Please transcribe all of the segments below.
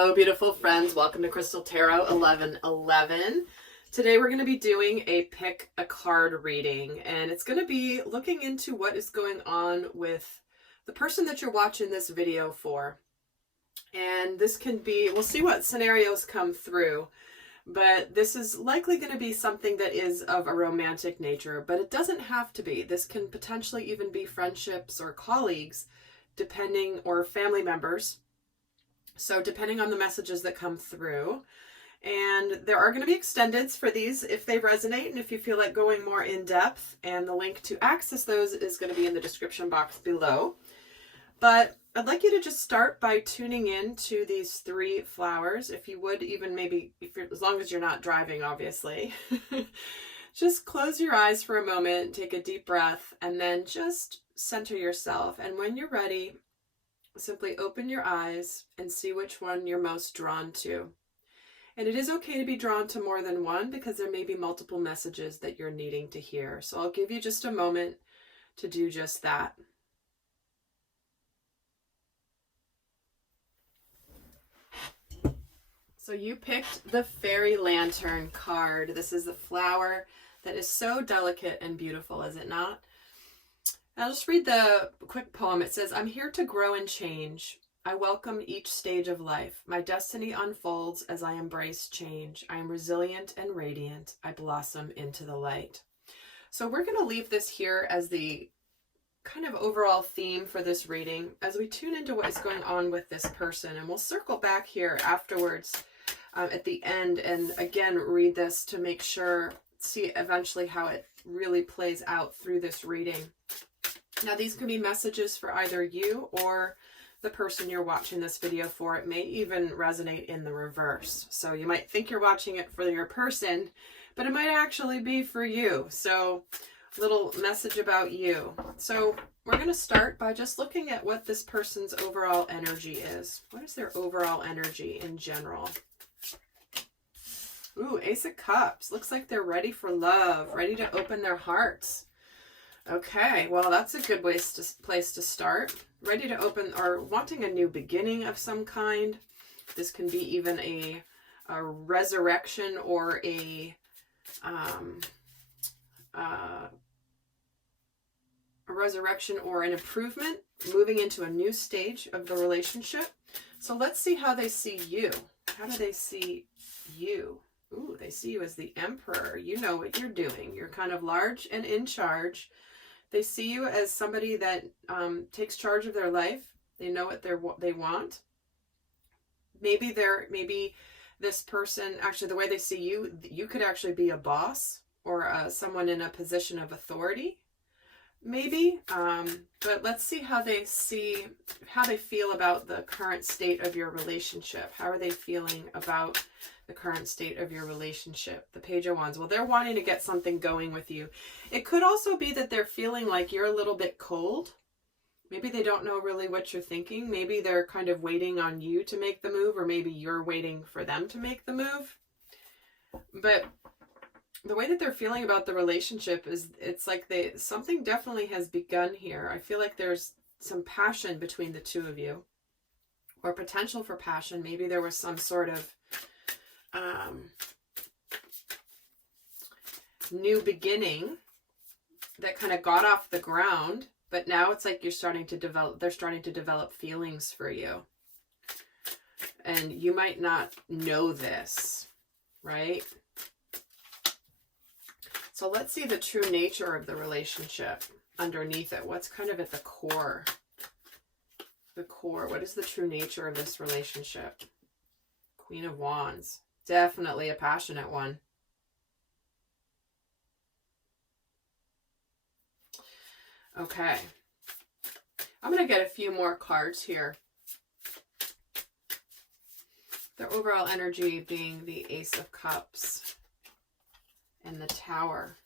Hello, beautiful friends. Welcome to Crystal Tarot 1111. Today we're going to be doing a pick a card reading, and it's going to be looking into what is going on with the person that you're watching this video for. And this can be, we'll see what scenarios come through, but this is likely going to be something that is of a romantic nature, but it doesn't have to be. This can potentially even be friendships or colleagues, depending, or family members. So depending on the messages that come through. And there are going to be extendeds for these if they resonate and if you feel like going more in depth. And the link to access those is going to be in the description box below. But I'd like you to just start by tuning in to these three flowers. If you would, even maybe, as long as you're not driving, obviously. Just close your eyes for a moment, take a deep breath, and then just center yourself. And when you're ready, simply open your eyes and see which one you're most drawn to. And it is okay to be drawn to more than one because there may be multiple messages that you're needing to hear. So I'll give you just a moment to do just that. So you picked the Fairy Lantern card. This is a flower that is so delicate and beautiful, is it not? I'll just read the quick poem. It says, I'm here to grow and change. I welcome each stage of life. My destiny unfolds as I embrace change. I am resilient and radiant. I blossom into the light. So we're going to leave this here as the kind of overall theme for this reading as we tune into what is going on with this person. And we'll circle back here afterwards at the end and again read this to make sure, see eventually how it really plays out through this reading. Now, these could be messages for either you or the person you're watching this video for. It may even resonate in the reverse. So you might think you're watching it for your person, but it might actually be for you. So little message about you. So we're going to start by just looking at what this person's overall energy is. What is their overall energy in general? Ooh, Ace of Cups. Looks like they're ready for love, ready to open their hearts. Okay, well, that's a good place to start. Ready to open or wanting a new beginning of some kind. This can be even a resurrection or a resurrection or an improvement, moving into a new stage of the relationship. So let's see how they see you. How do they see you? Ooh, they see you as the Emperor. You know what you're doing. You're kind of large and in charge. They see you as somebody that takes charge of their life. They know what they want. Maybe this person, actually the way they see you, you could actually be a boss or someone in a position of authority. Maybe, but let's see how they feel about the current state of your relationship. How are they feeling about the current state of your relationship? The Page of Wands. Well, they're wanting to get something going with you. It could also be that they're feeling like you're a little bit cold. Maybe they don't know really what you're thinking. Maybe they're kind of waiting on you to make the move, or maybe you're waiting for them to make the move. But the way that they're feeling about the relationship is it's like something definitely has begun here. I feel like there's some passion between the two of you, or potential for passion. Maybe there was some sort of new beginning that kind of got off the ground, but now it's like they're starting to develop feelings for you. And you might not know this, right? So let's see the true nature of the relationship underneath it. What's kind of at the core? The core. What is the true nature of this relationship? Queen of Wands. Definitely a passionate one. Okay. I'm going to get a few more cards here. Their overall energy being the Ace of Cups and the Tower.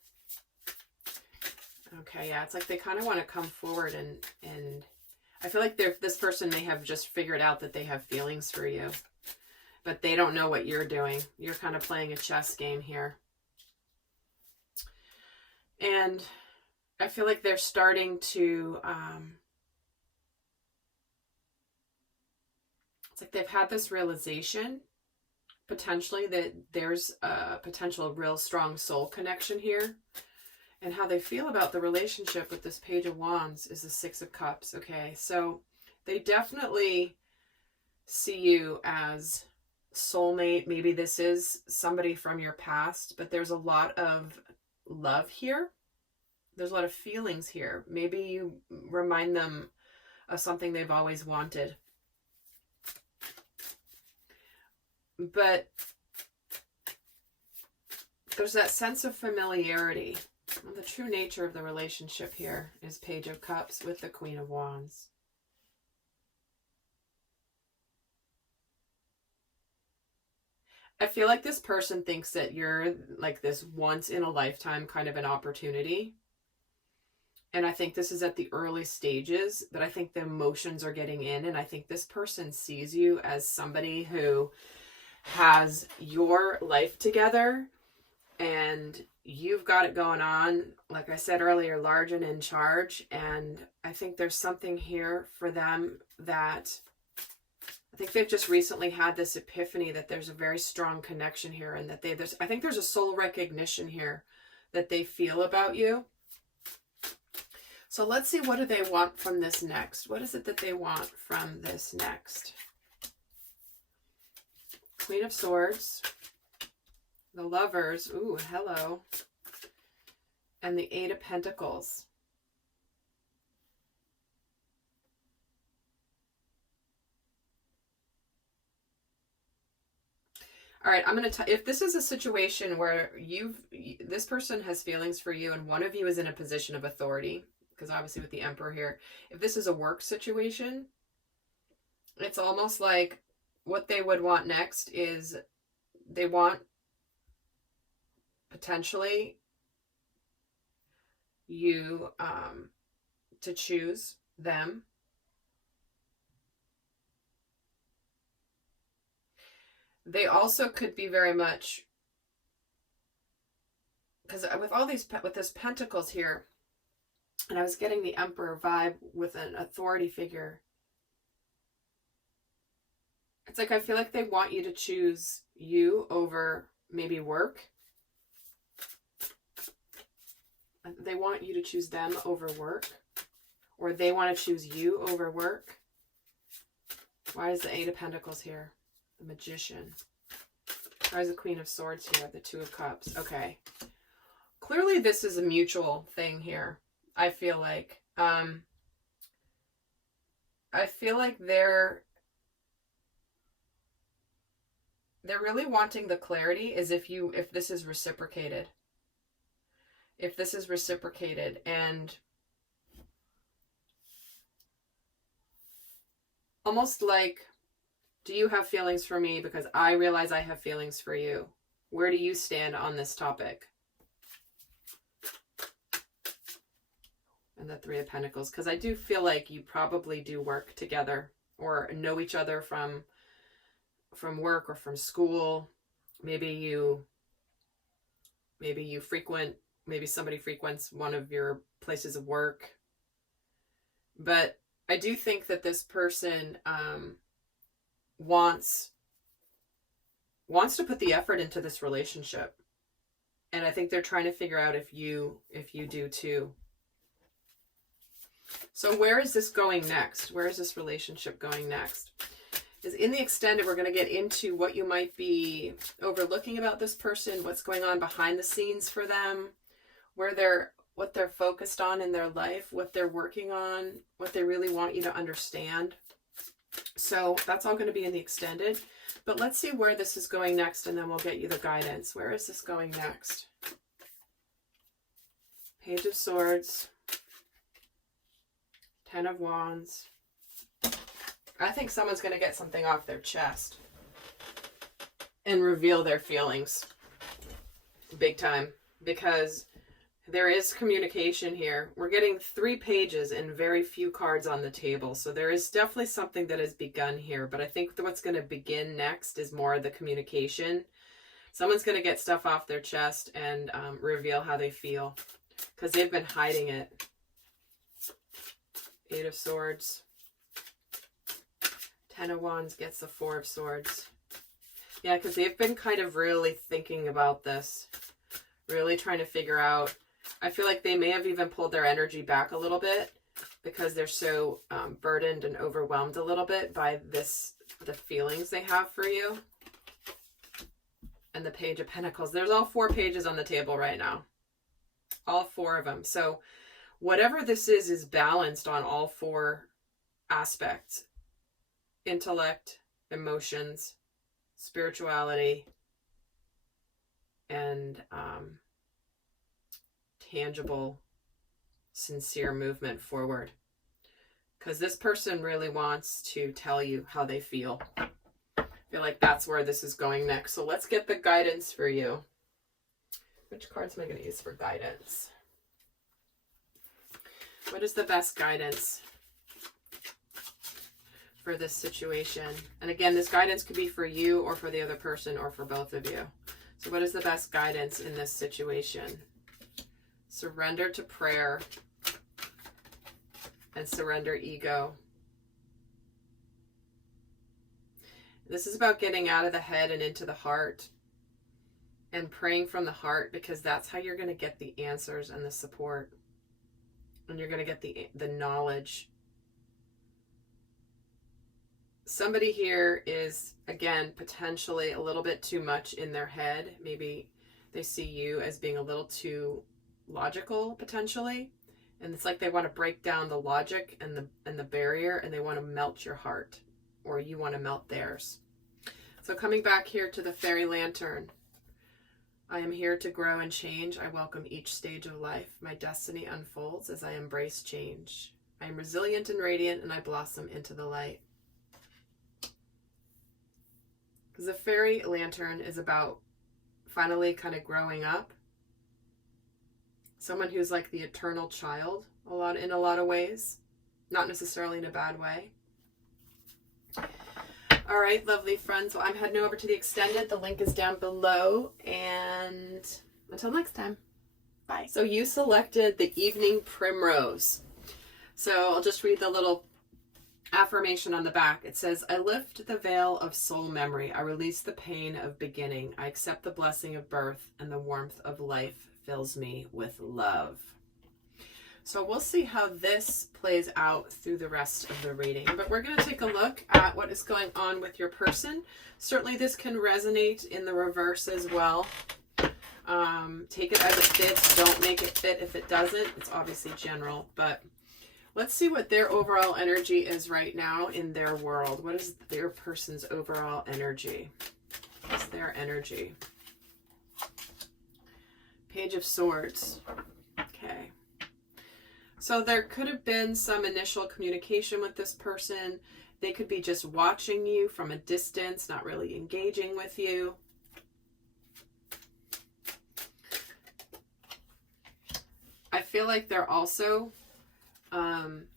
Okay, yeah, it's like they kind of want to come forward and I feel like this person may have just figured out that they have feelings for you, but they don't know what you're doing. You're kind of playing a chess game here. And I feel like they're starting to It's like they've had this realization, potentially, that there's a potential real strong soul connection here. And how they feel about the relationship with this Page of Wands is the Six of Cups. Okay, so they definitely see you as soulmate. Maybe this is somebody from your past, but there's a lot of love here. There's a lot of feelings here. Maybe you remind them of something they've always wanted. But there's that sense of familiarity. The true nature of the relationship here is Page of Cups with the Queen of Wands. I feel like this person thinks that you're like this once in a lifetime kind of an opportunity. And I think this is at the early stages, but I think the emotions are getting in, and I think this person sees you as somebody who has your life together and you've got it going on, like I said earlier, large and in charge. And I think there's something here for them that I think they've just recently had this epiphany that there's a very strong connection here, and that I think there's a soul recognition here that they feel about you. So let's see, what do they want from this next? What is it that they want from this next? Queen of Swords. The Lovers, ooh, hello. And the Eight of Pentacles. All right, I'm going to, if this is a situation where this person has feelings for you and one of you is in a position of authority, because obviously with the Emperor here, if this is a work situation, it's almost like what they would want next is they want potentially you to choose them. They also could be very much, because with this Pentacles here, and I was getting the Emperor vibe with an authority figure. It's like I feel like they want you to choose you over maybe work. They want you to choose them over work. Or they want to choose you over work. Why is the Eight of Pentacles here? The Magician. Why is the Queen of Swords here? The Two of Cups. Okay. Clearly this is a mutual thing here. I feel like. I feel like they're really wanting the clarity as if this is reciprocated. If this is reciprocated, and almost like, do you have feelings for me? Because I realize I have feelings for you. Where do you stand on this topic? And the Three of Pentacles. Because I do feel like you probably do work together or know each other from work or from school. Maybe somebody frequents one of your places of work. But I do think that this person wants to put the effort into this relationship. And I think they're trying to figure out if you do too. So where is this going next? Where is this relationship going next? Is in the extended, we're going to get into what you might be overlooking about this person, what's going on behind the scenes for them, what they're focused on in their life, what they're working on, what they really want you to understand. So that's all going to be in the extended. But let's see where this is going next, and then we'll get you the guidance. Where is this going next? Page of Swords. Ten of Wands. I think someone's going to get something off their chest and reveal their feelings big time, because there is communication here. We're getting 3 pages and very few cards on the table. So there is definitely something that has begun here. But I think what's going to begin next is more of the communication. Someone's going to get stuff off their chest and reveal how they feel, because they've been hiding it. Eight of Swords. Ten of Wands gets the Four of Swords. Yeah, because they've been kind of really thinking about this. Really trying to figure out. I feel like they may have even pulled their energy back a little bit because they're so burdened and overwhelmed a little bit by the feelings they have for you. And the Page of Pentacles. There's all 4 pages on the table right now. All 4 of them. So whatever this is balanced on all 4 aspects. Intellect, emotions, spirituality, and tangible, sincere movement forward. Because this person really wants to tell you how they feel. I feel like that's where this is going next. So let's get the guidance for you. Which cards am I going to use for guidance? What is the best guidance for this situation? And again, this guidance could be for you or for the other person or for both of you. So what is the best guidance in this situation? Surrender to prayer and surrender ego. This is about getting out of the head and into the heart and praying from the heart, because that's how you're going to get the answers and the support. And you're going to get the knowledge. Somebody here is, again, potentially a little bit too much in their head. Maybe they see you as being a little too logical, potentially. And it's like they want to break down the logic and the barrier, and they want to melt your heart, or you want to melt theirs. So coming back here to the Fairy Lantern. I am here to grow and change. I welcome each stage of life. My destiny unfolds as I embrace change. I am resilient and radiant, and I blossom into the light. Because the Fairy Lantern is about finally kind of growing up. Someone who's like the eternal child in a lot of ways. Not necessarily in a bad way. All right, lovely friends. Well, I'm heading over to the extended. The link is down below. And until next time, bye. So you selected the Evening Primrose. So I'll just read the little affirmation on the back. It says, I lift the veil of soul memory. I release the pain of beginning. I accept the blessing of birth, and the warmth of life fills me with love. So we'll see how this plays out through the rest of the reading. But we're going to take a look at what is going on with your person. Certainly this can resonate in the reverse as well. Take it as it fits. Don't make it fit if it doesn't. It's obviously general. But let's see what their overall energy is right now in their world. What is their person's overall energy? What's their energy? Page of Swords. Okay. So there could have been some initial communication with this person. They could be just watching you from a distance, not really engaging with you. I feel like they're also kind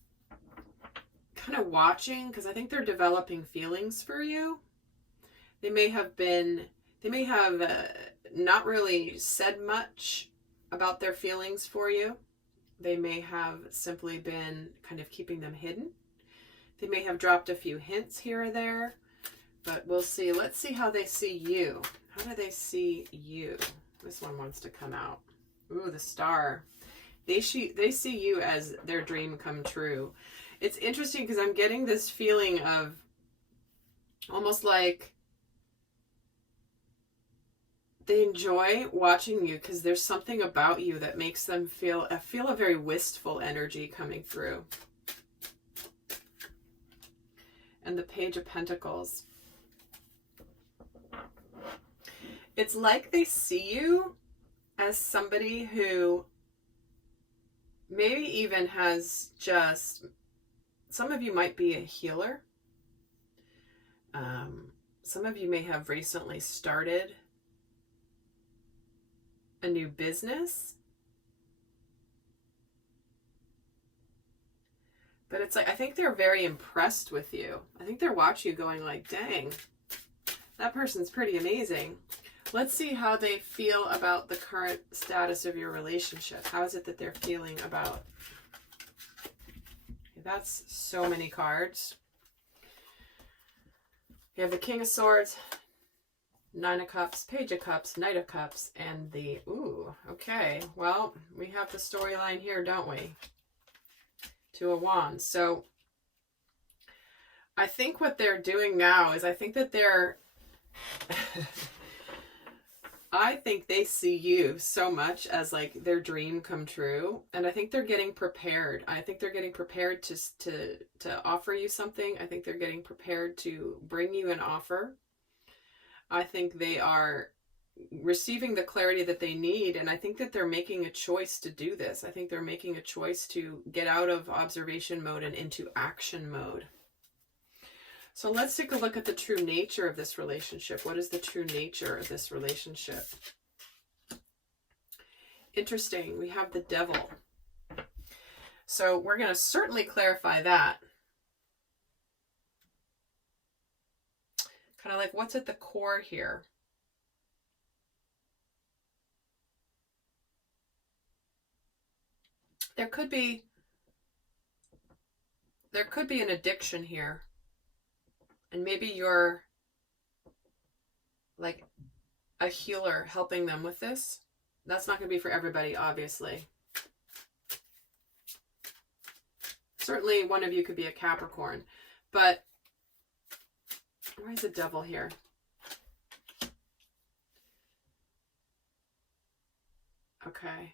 of watching, because I think they're developing feelings for you. They may have not really said much about their feelings for you. They may have simply been kind of keeping them hidden. They may have dropped a few hints here or there, but we'll see. Let's see how they see you. How do they see you? This one wants to come out. Ooh, the Star. They see you as their dream come true. It's interesting because I'm getting this feeling of almost like they enjoy watching you because there's something about you that makes them feel a very wistful energy coming through. And the Page of Pentacles. It's like they see you as somebody who maybe even has just, some of you might be a healer. Some of you may have recently started a new business. But it's like, I think they're very impressed with you. I think they're watching you going like, dang, that person's pretty amazing. Let's see how they feel about the current status of your relationship. How is it that they're feeling about? Okay, that's so many cards. You have the King of Swords, Nine of Cups, Page of Cups, Knight of Cups, and the, ooh, okay. Well, we have the storyline here, don't we? Two of Wands. So I think what they're doing now is I think that they're, I think they see you so much as like their dream come true. And I think they're getting prepared. I think they're getting prepared to offer you something. I think they're getting prepared to bring you an offer. I think they are receiving the clarity that they need. And I think that they're making a choice to do this. I think they're making a choice to get out of observation mode and into action mode. So let's take a look at the true nature of this relationship. What is the true nature of this relationship? Interesting. We have the Devil. So we're going to certainly clarify that. Kind of like what's at the core here? There could be an addiction here. And maybe you're like a healer helping them with this. That's not going to be for everybody, obviously. Certainly one of you could be a Capricorn. But where's the Devil here? Okay.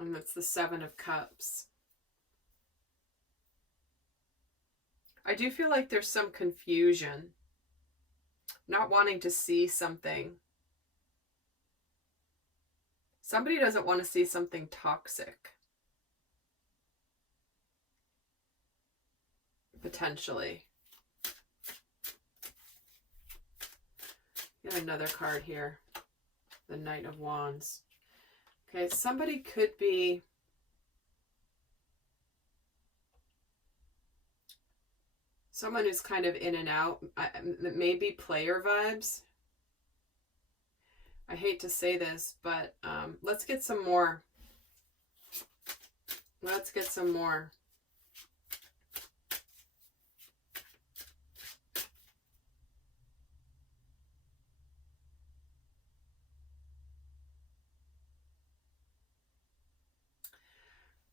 And that's the Seven of Cups. I do feel like there's some confusion. Not wanting to see something. Somebody doesn't want to see something toxic. Potentially. Get another card here. The Knight of Wands. Okay, somebody could be someone who's kind of in and out. Maybe player vibes. I hate to say this, but let's get some more. Let's get some more.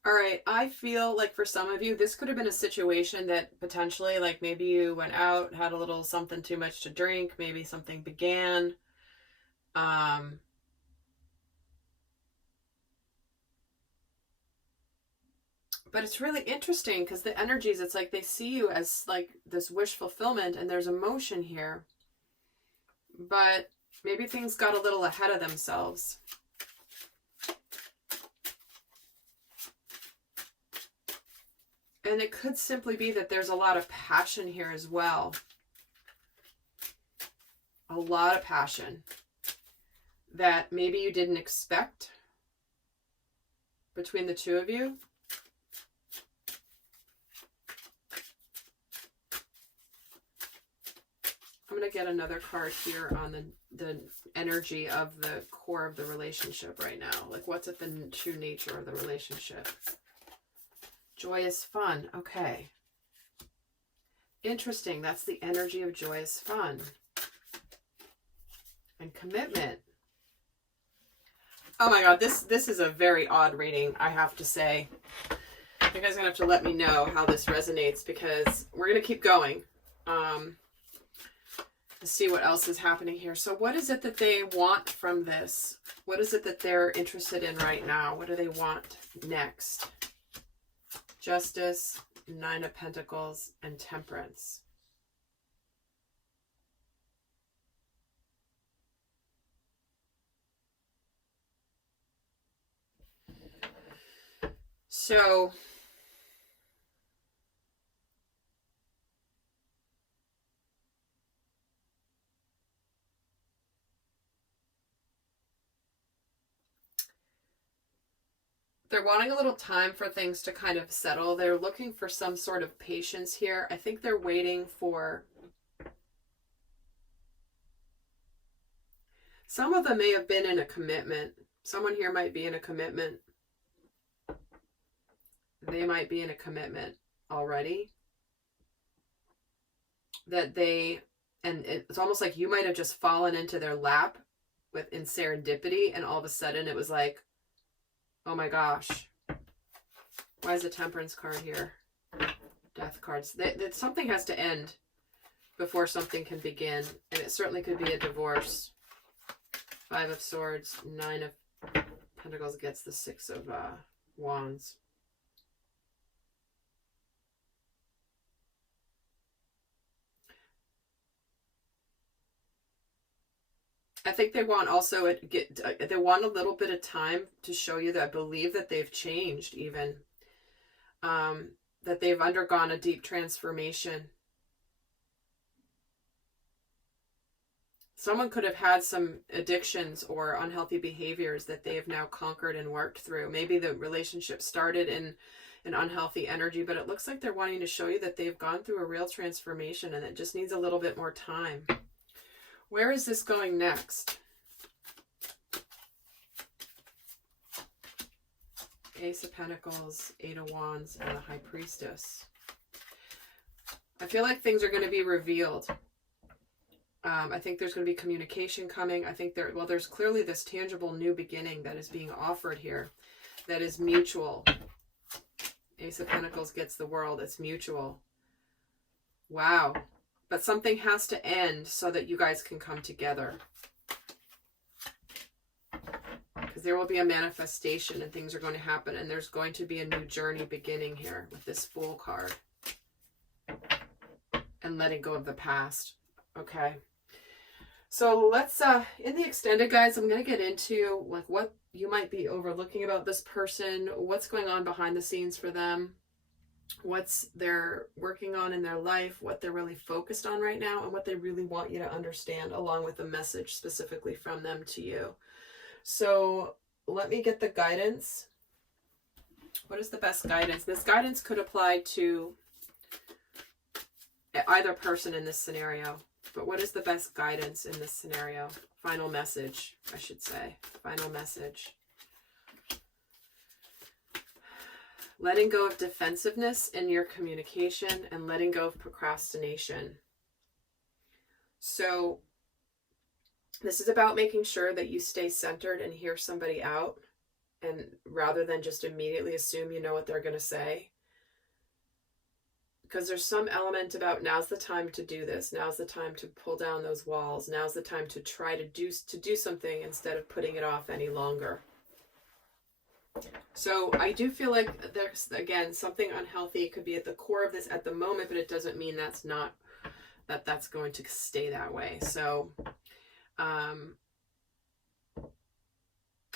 All right, I feel like for some of you, this could have been a situation that potentially, like maybe you went out, had a little something too much to drink, maybe something began. But it's really interesting because the energies, it's like they see you as like this wish fulfillment and there's emotion here. But maybe things got a little ahead of themselves. And it could simply be that there's a lot of passion here as well. A lot of passion that maybe you didn't expect between the two of you. I'm going to get another card here on the energy of the core of the relationship right now. Like what's at the true nature of the relationship? Joyous fun. Okay. Interesting. That's the energy of joyous fun. And commitment. Oh my God, this is a very odd reading, I have to say. You guys are going to have to let me know how this resonates because we're going to keep going. To see what else is happening here. So what is it that they want from this? What is it that they're interested in right now? What do they want next? Justice, Nine of Pentacles, and Temperance. So they're wanting a little time for things to kind of settle. They're looking for some sort of patience here. I think they're waiting for... Some of them may have been in a commitment. Someone here might be in a commitment. They might be in a commitment already. That they And it's almost like you might have just fallen into their lap in serendipity, and all of a sudden it was like, oh my gosh, why is the Temperance card here? Death cards. Something has to end before something can begin, and it certainly could be a divorce. 5 of Swords, 9 of Pentacles gets the 6 of Wands. I think they want also they want a little bit of time to show you that I believe that they've changed, even that they've undergone a deep transformation. Someone could have had some addictions or unhealthy behaviors that they have now conquered and worked through. Maybe the relationship started in an unhealthy energy, but it looks like they're wanting to show you that they've gone through a real transformation and it just needs a little bit more time. Where is this going next? Ace of Pentacles, 8 of Wands, and the High Priestess. I feel like things are going to be revealed. I think there's going to be communication coming. I think there's clearly this tangible new beginning that is being offered here that is mutual. Ace of Pentacles gets the World. It's mutual. Wow. But something has to end so that you guys can come together. Because there will be a manifestation and things are going to happen, and there's going to be a new journey beginning here with this Fool card. And letting go of the past. Okay. So let's, in the extended, guys, I'm going to get into like what you might be overlooking about this person, what's going on behind the scenes for them, what's they're working on in their life, what they're really focused on right now, and what they really want you to understand, along with a message specifically from them to you. So let me get the guidance. What is the best guidance? This guidance could apply to either person in this scenario. But what is the best guidance in this scenario? Final message, I should say. Final message. Letting go of defensiveness in your communication and letting go of procrastination. So this is about making sure that you stay centered and hear somebody out, and rather than just immediately assume you know what they're going to say. Because there's some element about now's the time to do this. Now's the time to pull down those walls. Now's the time to try to do something instead of putting it off any longer. So I do feel like there's, again, something unhealthy could be at the core of this at the moment, but it doesn't mean that's going to stay that way. So I'm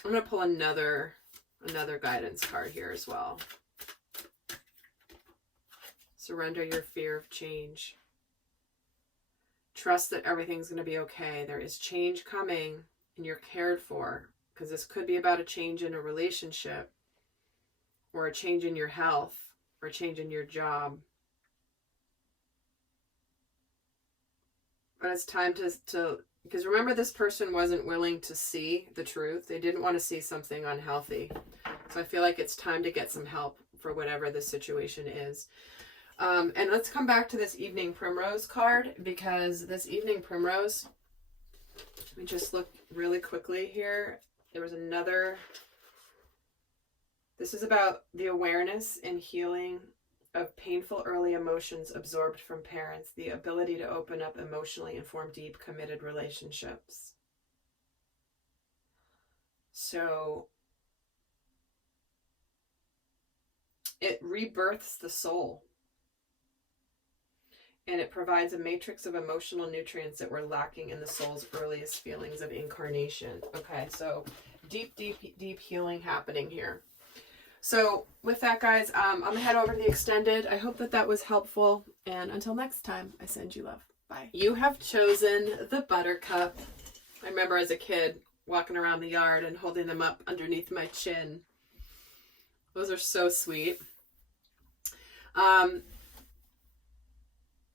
going to pull another guidance card here as well. Surrender your fear of change. Trust that everything's going to be okay. There is change coming and you're cared for, because this could be about a change in a relationship or a change in your health or a change in your job. But it's time to because remember, this person wasn't willing to see the truth. They didn't want to see something unhealthy. So I feel like it's time to get some help for whatever the situation is. And let's come back to this Evening Primrose card, because this Evening Primrose, let me just look really quickly here. There was another, this is about the awareness and healing of painful early emotions absorbed from parents, the ability to open up emotionally and form deep, committed relationships. So it rebirths the soul. And it provides a matrix of emotional nutrients that were lacking in the soul's earliest feelings of incarnation. Okay, so deep, deep, deep healing happening here. So with that, guys, I'm going to head over to the extended. I hope that that was helpful. And until next time, I send you love. Bye. You have chosen the Buttercup. I remember as a kid walking around the yard and holding them up underneath my chin. Those are so sweet.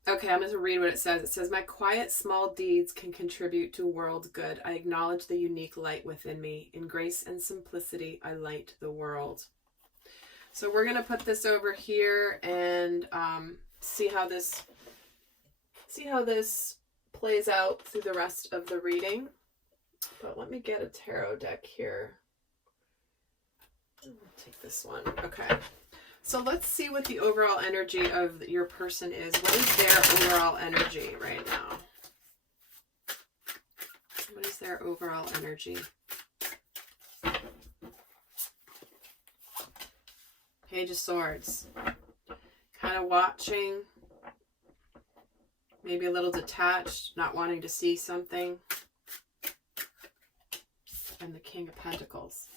Okay, I'm going to read what it says. It says, my quiet, small deeds can contribute to world good. I acknowledge the unique light within me. In grace and simplicity, I light the world. So we're going to put this over here and see how this plays out through the rest of the reading. But let me get a tarot deck here. I'll take this one. Okay. So let's see what the overall energy of your person is. What is their overall energy right now? What is their overall energy? Page of Swords. Kind of watching. Maybe a little detached, not wanting to see something. And the King of Pentacles.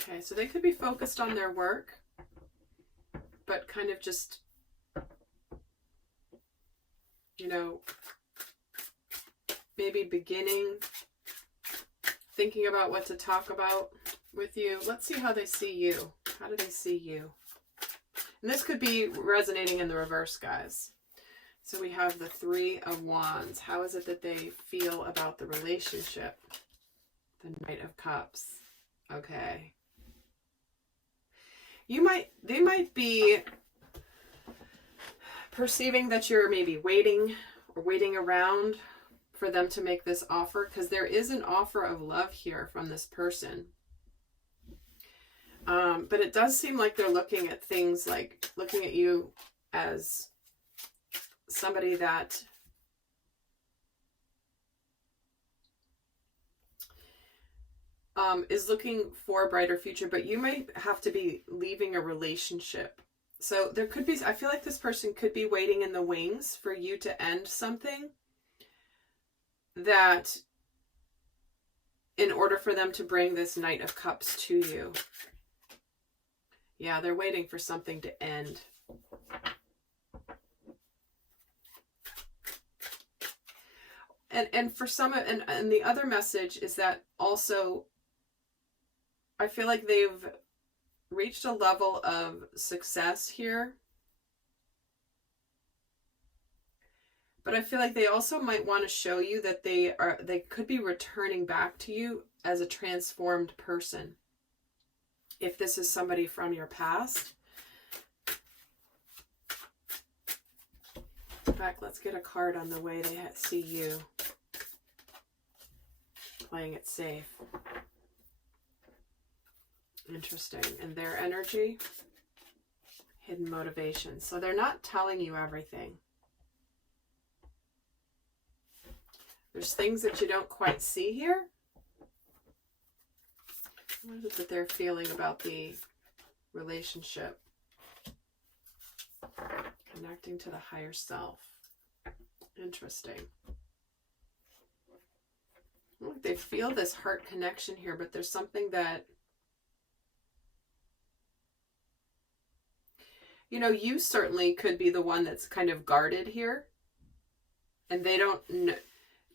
Okay, so they could be focused on their work, but kind of just, you know, maybe beginning, thinking about what to talk about with you. Let's see how they see you. How do they see you? And this could be resonating in the reverse, guys. So we have the Three of Wands. How is it that they feel about the relationship? The Knight of Cups. Okay. They might be perceiving that you're maybe waiting around for them to make this offer, because there is an offer of love here from this person. But it does seem like they're looking at things like looking at you as somebody that is looking for a brighter future, but you might have to be leaving a relationship. So there could be, I feel like this person could be waiting in the wings for you to end something, that in order for them to bring this Knight of Cups to you. Yeah, they're waiting for something to end. And for some, and the other message is that also, I feel like they've reached a level of success here. But I feel like they also might want to show you that they could be returning back to you as a transformed person. If this is somebody from your past. In fact, let's get a card on the way they see you. Playing it safe. Interesting. And their energy, hidden motivation. So they're not telling you everything. There's things that you don't quite see here. What is it that they're feeling about the relationship? Connecting to the higher self. Interesting. Look, they feel this heart connection here, but there's something that, you know, you certainly could be the one that's kind of guarded here. And they don't know.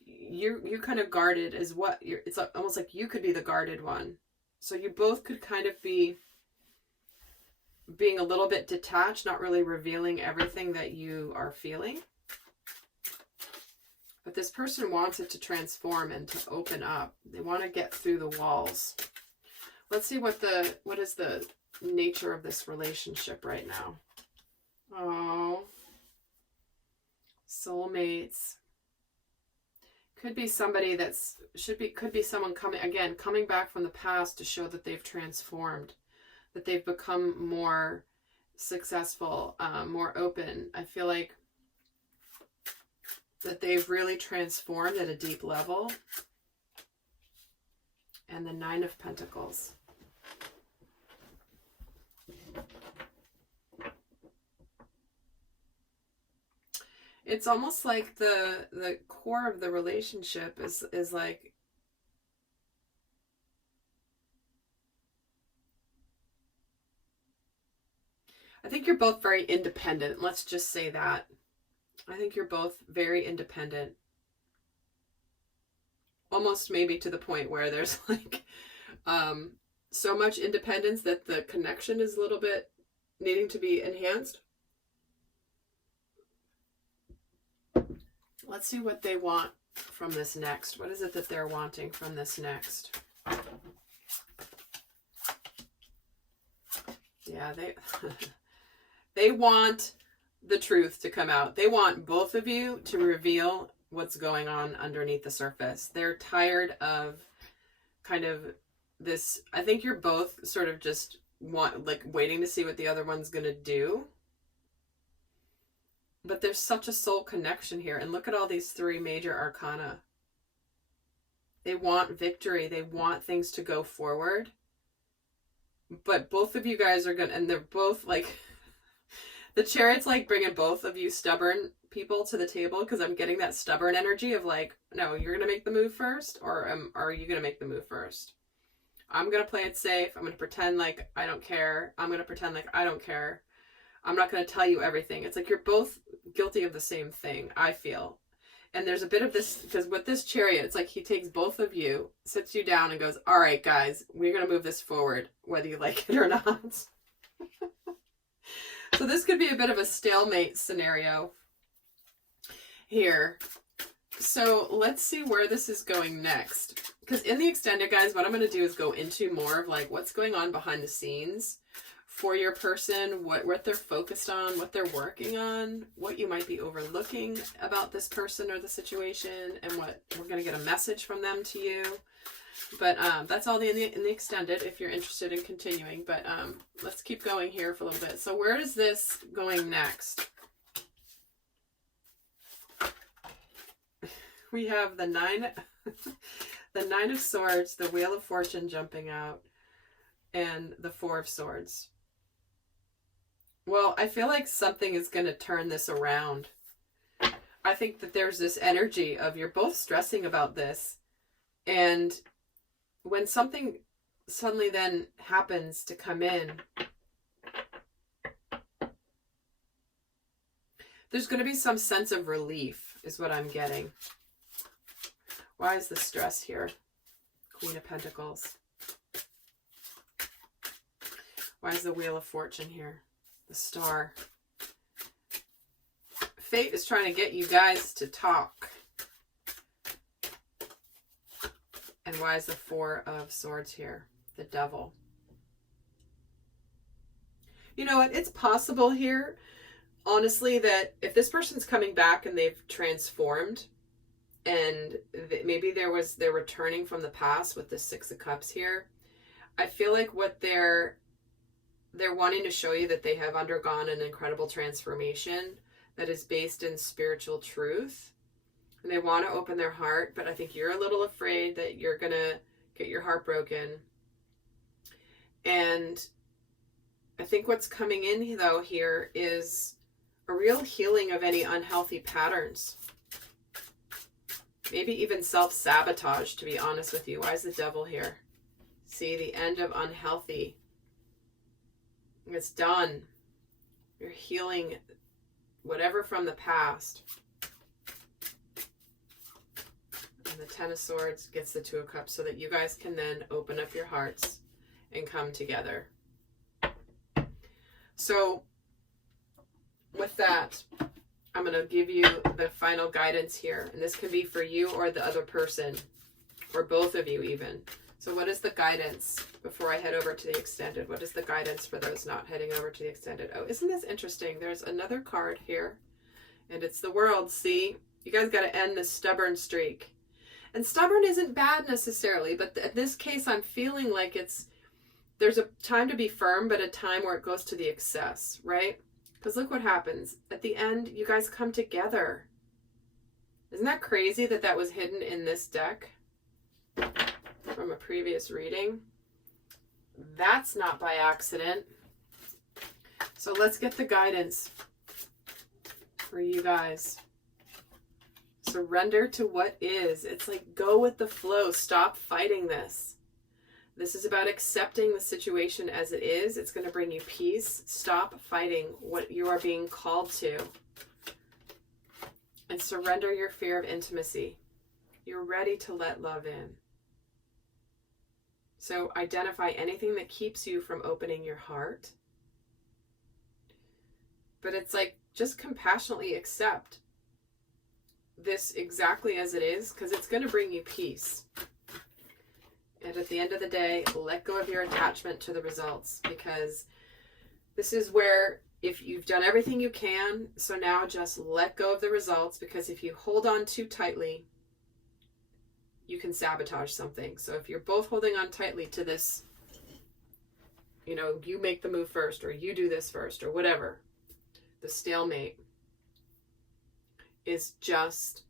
You're kind of guarded as what you're, it's almost like you could be the guarded one. So you both could kind of be being a little bit detached, not really revealing everything that you are feeling. But this person wants it to transform and to open up. They want to get through the walls. Let's see what is the nature of this relationship right now. Oh, soulmates. Could be somebody could be someone coming back from the past to show that they've transformed, that they've become more successful, more open. I feel like that they've really transformed at a deep level. And the Nine of Pentacles. It's almost like the core of the relationship is like, I think you're both very independent. Let's just say that. I think you're both very independent. Almost maybe to the point where there's like so much independence that the connection is a little bit needing to be enhanced. Let's see what they want from this next. What is it that they're wanting from this next? Yeah, they want the truth to come out. They want both of you to reveal what's going on underneath the surface. They're tired of kind of this. I think you're both sort of just waiting to see what the other one's going to do. But there's such a soul connection here. And look at all these 3 major arcana. They want victory. They want things to go forward. But both of you guys are going to, and they're both like, the Chariot's like bringing both of you stubborn people to the table, because I'm getting that stubborn energy of like, no, you're going to make the move first, or are you going to make the move first? I'm going to play it safe. I'm going to pretend like I don't care. I'm going to pretend like I don't care. I'm not going to tell you everything. It's like you're both guilty of the same thing, I feel. And there's a bit of this, because with this Chariot, it's like he takes both of you, sits you down and goes, all right, guys, we're going to move this forward, whether you like it or not. So this could be a bit of a stalemate scenario here. So let's see where this is going next. Because in the extended, guys, what I'm going to do is go into more of like what's going on behind the scenes for your person, what they're focused on, what they're working on, what you might be overlooking about this person or the situation, and what we're going to get a message from them to you. But that's all in the extended if you're interested in continuing. But let's keep going here for a little bit. So where is this going next? We have the 9 the 9 of Swords, the Wheel of Fortune jumping out, and the 4 of Swords. Well, I feel like something is going to turn this around. I think that there's this energy of you're both stressing about this, and when something suddenly then happens to come in, there's going to be some sense of relief is what I'm getting. Why is the stress here? Queen of Pentacles. Why is the Wheel of Fortune here? The Star. Fate is trying to get you guys to talk. And why is the 4 of Swords here? The Devil. You know what? It's possible here, honestly, that if this person's coming back and they've transformed, and maybe they're returning from the past with the 6 of Cups here, I feel like what they're wanting to show you that they have undergone an incredible transformation that is based in spiritual truth. And they want to open their heart, but I think you're a little afraid that you're going to get your heart broken. And I think what's coming in, though, here is a real healing of any unhealthy patterns. Maybe even self-sabotage, to be honest with you. Why is the Devil here? See, the end of unhealthy. It's done. You're healing whatever from the past. And the 10 of Swords gets the 2 of Cups so that you guys can then open up your hearts and come together. So with that, I'm going to give you the final guidance here. And this could be for you or the other person, or both of you even. So what is the guidance before I head over to the extended? What is the guidance for those not heading over to the extended? Oh, isn't this interesting? There's another card here, and it's the World. See, you guys got to end this stubborn streak. And stubborn isn't bad necessarily, but in this case, I'm feeling like there's a time to be firm, but a time where it goes to the excess, right? Because look what happens. At the end, you guys come together. Isn't that crazy that that was hidden in this deck from a previous reading? That's not by accident. So let's get the guidance for you guys. Surrender to what is. It's like go with the flow. Stop fighting this. This is about accepting the situation as it is. It's going to bring you peace. Stop fighting what you are being called to. And surrender your fear of intimacy. You're ready to let love in. So identify anything that keeps you from opening your heart. But it's like just compassionately accept this exactly as it is, because it's going to bring you peace. And at the end of the day, let go of your attachment to the results, because this is where if you've done everything you can, so now just let go of the results, because if you hold on too tightly, you can sabotage something. So if you're both holding on tightly to this, you know, you make the move first, or you do this first, or whatever, the stalemate is just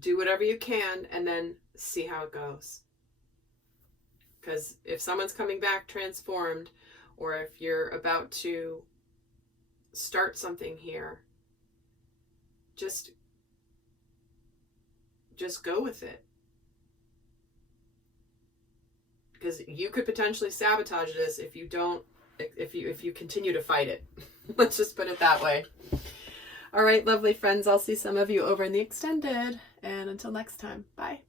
do whatever you can and then see how it goes. Because if someone's coming back transformed, or if you're about to start something here, just go with it. Because you could potentially sabotage this if you continue to fight it. Let's just put it that way. All right, lovely friends, I'll see some of you over in the extended, and until next time, bye.